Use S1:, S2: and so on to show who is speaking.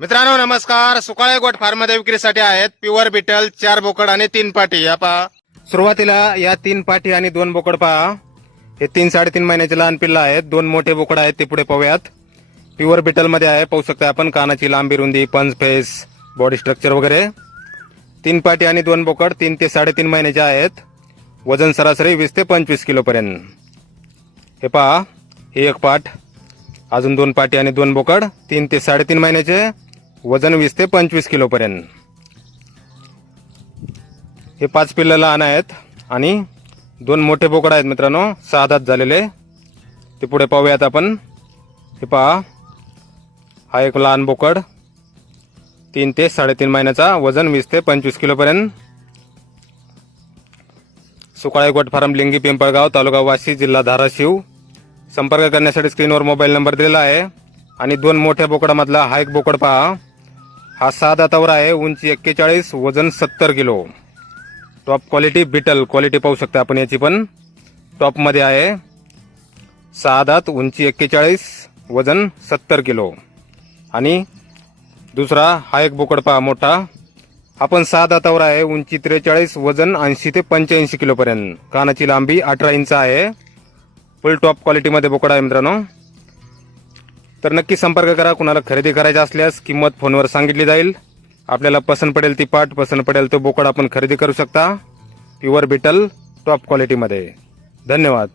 S1: मित्रांनो नमस्कार. सुकाळे गोट फार्ममध्ये विक्रीसाठी आहेत प्युअर बिटल चार बोकड आणि तीन पाटी. या पहा. सुरुवातीला या तीन पाटी आणि दोन बोकड पहा. हे तीन साडेतीन महिन्याचे लहान पिल्लं आहेत. दोन मोठे बोकड आहेत ते पुढे पाहूयात. प्युअर बिटलमध्ये आहे पाहू शकता आपण कानाची लांबी रुंदी पंच फेस बॉडी स्ट्रक्चर वगैरे. तीन पाटी आणि दोन बोकड तीन ते साडेतीन महिन्याचे आहेत. वजन सरासरी वीस ते पंचवीस किलोपर्यंत. हे पहा. हे एक पाठ अजून दोन पाटी आणि दोन बोकड तीन ते साडेतीन महिन्याचे. वजन वीस ते पंचवीस किलोपर्यंत हे पाच पिल्लं लहान आहेत आणि दोन मोठे बोकड आहेत मित्रांनो सहा दात झालेले. ते पुढे पाहूयात आपण. हे पहा हा एक लहान बोकड. तीन ते साडेतीन महिन्याचा वजन वीस ते पंचवीस किलोपर्यंत सुकाळे गोट फार्म लिंगी पिंपळगाव तालुका वाशी जिल्हा धाराशिव. संपर्क करण्यासाठी स्क्रीनवर मोबाईल नंबर दिलेला आहे. आणि दोन मोठ्या बोकडामधला हा एक बोकड पहा. हा साधा तवरा आहे उंची एक्केचाळीस वजन सत्तर kilo. Top quality beetle quality पाहू शकता आपण याची पण. टॉपमध्ये आहे सहा दात उंची एक्केचाळीस वजन सत्तर किलो. आणि दुसरा हा एक बोकड पहा मोठा. आपण पण सहा दातावर आहे उंची त्रेचाळीस वजन ऐंशी ते पंच्याऐंशी किलोपर्यंत. कानाची लांबी अठरा इंच आहे. फुल टॉप क्वालिटीमध्ये बोकड आहे मित्रांनो. तर नक्की संपर्क करा कुणाला खरेदी करायची असल्यास किंमत फोनवर सांगितली जाईल. आपल्याला पसंत पडेल ती पाट पसंत पडेल तो बोकड आपण खरेदी करू शकता. प्युअर बिटल टॉप क्वालिटीमध्ये. धन्यवाद.